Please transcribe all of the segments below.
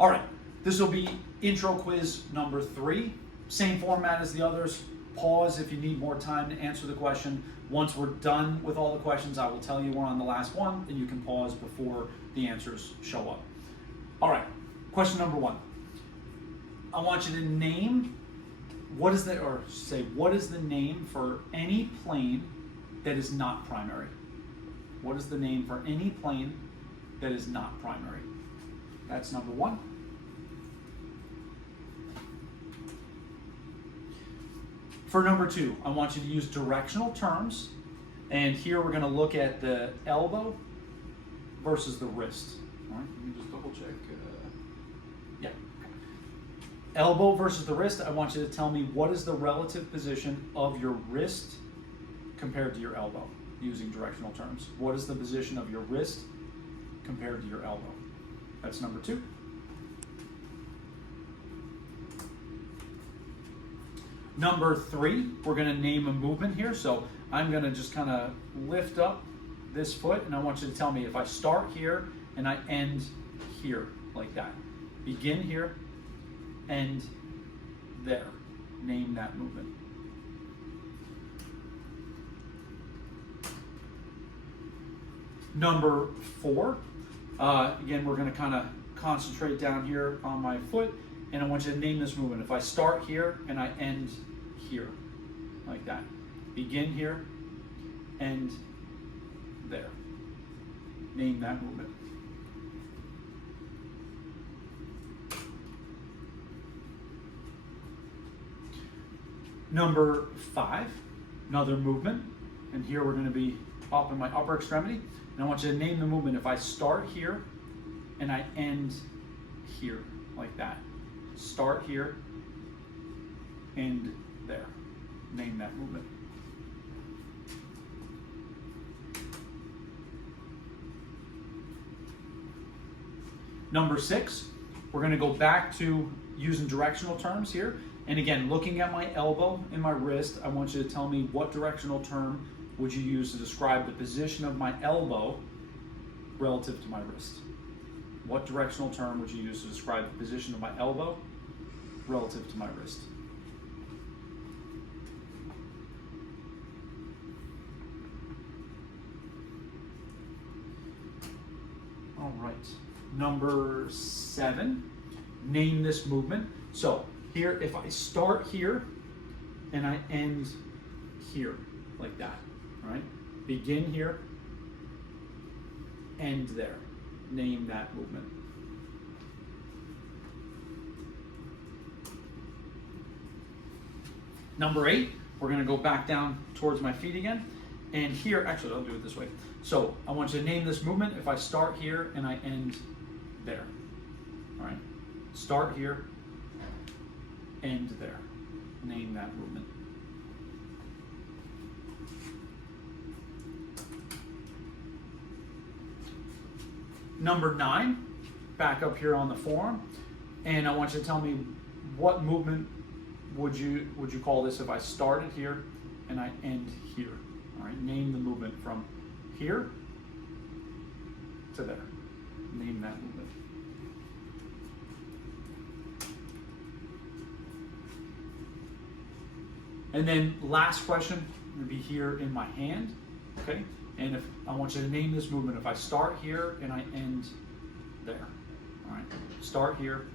All right, this will be intro quiz number 3. Same format as the others. Pause if you need more time to answer the question. Once we're done with all the questions, I will tell you we're on the last one, and you can pause before the answers show up. All right, question number 1. I want you to name what is the name for any plane that is not primary? What is the name for any plane that is not primary? That's number 1. For number 2, I want you to use directional terms. And here we're going to look at the elbow versus the wrist. All right, let me just double check. Yeah. Elbow versus the wrist, I want you to tell me what is the relative position of your wrist compared to your elbow, using directional terms. What is the position of your wrist compared to your elbow? That's number 2. Number 3, we're going to name a movement here. So I'm going to just kind of lift up this foot, and I want you to tell me if I start here and I end here, like that. Begin here, end there. Name that movement. Number 4, again, we're going to kind of concentrate down here on my foot, and I want you to name this movement. If I start here and I end here, like that. Begin here, end there. Name that movement. Number 5, another movement, and here we're going to be up in my upper extremity, and I want you to name the movement. If I start here and I end here, like that. Start here, end there. Name that movement. Number 6, we're going to go back to using directional terms here. And again, looking at my elbow and my wrist, I want you to tell me what directional term would you use to describe the position of my elbow relative to my wrist. What directional term would you use to describe the position of my elbow relative to my wrist? All right. Number 7, name this movement. So here, if I start here and I end here, like that, all right? Begin here, end there. Name that movement. Number 8, we're going to go back down towards my feet again. And here, actually, I'll do it this way. So I want you to name this movement. If I start here and I end there. All right. Start here, end there. Name that movement. Number 9, back up here on the forearm, and I want you to tell me what movement would you call this if I started here and I end here. All right, name the movement from here to there. Name that movement. And then last question would be here in my hand, okay? And if I want you to name this movement, if I start here and I end there, all right? Start here,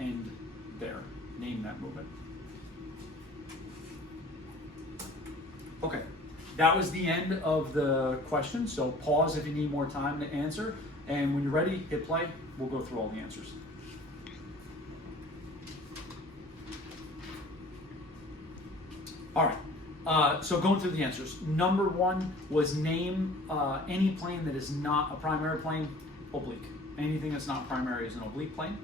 end there. Name that movement. Okay, that was the end of the question. So pause if you need more time to answer. And when you're ready, hit play. We'll go through all the answers. All right, so going through the answers. Number 1 was name any plane that is not a primary plane, oblique. Anything that's not primary is an oblique plane.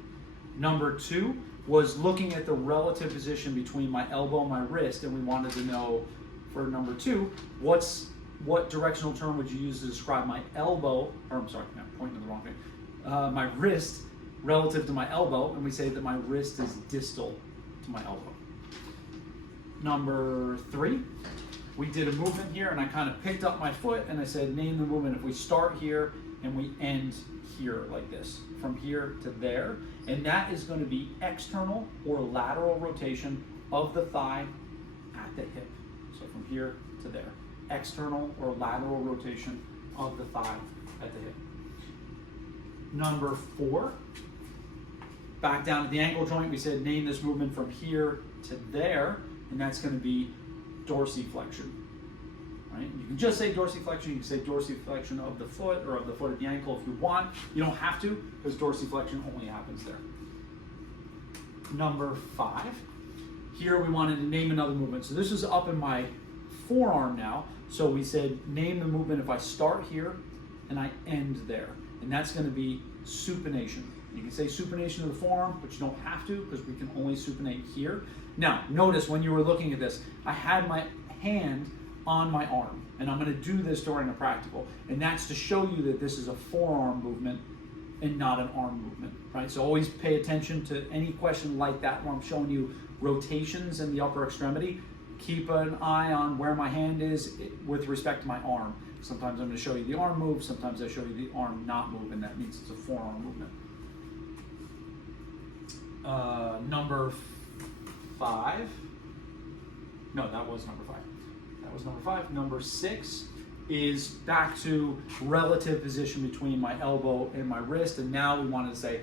Number 2 was looking at the relative position between my elbow and my wrist, and we wanted to know for number 2, what directional term would you use to describe my elbow, or I'm sorry, no, pointing to the wrong thing, my wrist relative to my elbow, and we say that my wrist is distal to my elbow. Number 3, we did a movement here, and I kind of picked up my foot and I said, name the movement. If we start here and we end here like this, from here to there. And that is going to be external or lateral rotation of the thigh at the hip. So from here to there. External or lateral rotation of the thigh at the hip. Number 4, back down to the ankle joint, we said name this movement from here to there, and that's going to be dorsiflexion. Right? You can just say dorsiflexion, you can say dorsiflexion of the foot or of the foot at the ankle if you want. You don't have to, because dorsiflexion only happens there. Number 5, here we wanted to name another movement. So this is up in my forearm now. So we said name the movement if I start here and I end there. And that's going to be supination. You can say supination of the forearm, but you don't have to, because we can only supinate here. Now, notice when you were looking at this, I had my hand on my arm, and I'm going to do this during a practical, and that's to show you that this is a forearm movement and not an arm movement, right? So always pay attention to any question like that where I'm showing you rotations in the upper extremity. Keep an eye on where my hand is with respect to my arm. Sometimes I'm going to show you the arm move, sometimes I show you the arm not move, and that means it's a forearm movement. Number 5. No, that was number 5. That was number 5. Number 6 is back to relative position between my elbow and my wrist, and now we wanted to say,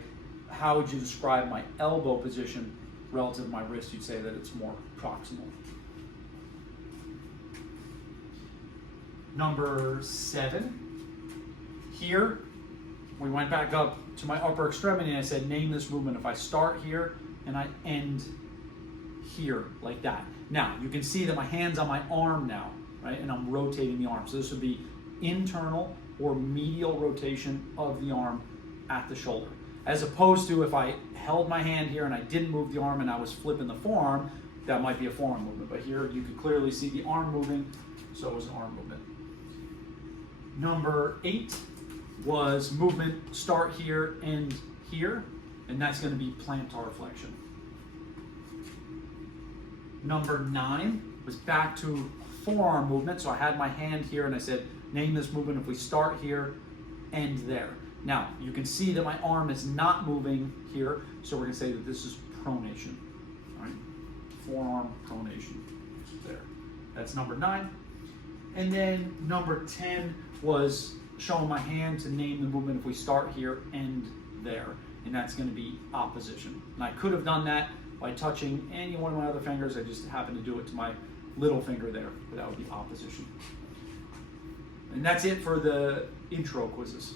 how would you describe my elbow position relative to my wrist? You'd say that it's more proximal. Number 7, here, we went back up to my upper extremity and I said, name this movement if I start here and I end here, like that. Now, you can see that my hand's on my arm now, right? And I'm rotating the arm. So this would be internal or medial rotation of the arm at the shoulder. As opposed to if I held my hand here and I didn't move the arm and I was flipping the forearm, that might be a forearm movement. But here you can clearly see the arm moving, so it was an arm movement. Number 8 was movement start here, end here, and that's going to be plantar flexion. Number 9 was back to forearm movement, so I had my hand here and I said, name this movement if we start here, end there. Now, you can see that my arm is not moving here, so we're going to say that this is pronation. All right? Forearm pronation. There. That's number 9. And then number 10 was showing my hand to name the movement if we start here, end there. And that's going to be opposition. And I could have done that by touching any one of my other fingers. I just happened to do it to my little finger there, but that would be opposition. And that's it for the intro quizzes.